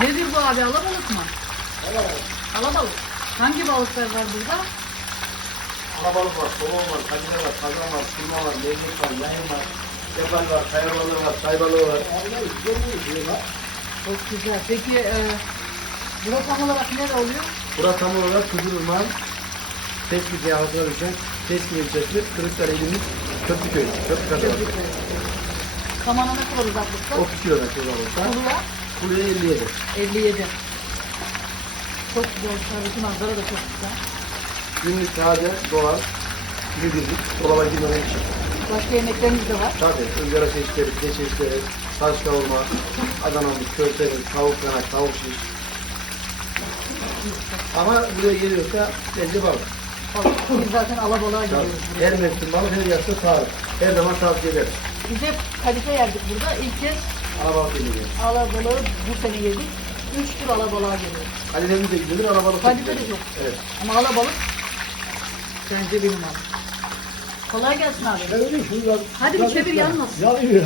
Nedir bu abi alabalık mı? Alabalık. Hangi balıklar var burada? Alabalık var, somon var, kacılar var, kazan var, kurma var, levrek var, yayın var, kefal var, kaya balığı var, çay balığı var. Çok güzel. Peki e, burada tam olarak ne oluyor? Burası tam olarak Kızılırmak'ın Teşvik'e halkına düşen Teşvik ilçesi Kırıkkale ilimiz Köprüköy. Köprü kasabası. Kamana ne kadar uzaklıkta? 30 kilometre uzaklıkta. Kuluğa Kuleye 57. 57. Çok güzel. Tabii manzara da çok güzel. Günlük taze, doğal, günlük, dolaba girmemek için. Başka yemeklerimiz de var. Tabii ızgara çeşitleri, pide çeşitleri, taş kavurma, Adana'mız, köftemiz, tavuk kanat, tavuk şiş. Ama buraya geliyorsa bence balık. Balık. Biz zaten alabalığa gidiyoruz. buraya. Her mevsim balık, her yaşta sağlık. Her zaman tavsiye ederim. Biz hep kalite yerdik burada. İlk kez Alabalık yeniyor. alabalığı bu sene yedik. Üç tür alabalığa geliyoruz. Kalitemiz de güzeldir, alabalık da Kalite de güzeldir. çok. Evet. Ama alabalık bence benim abi. Kolay gelsin abi. Hadi bir çevir yanmasın. Yanıyor.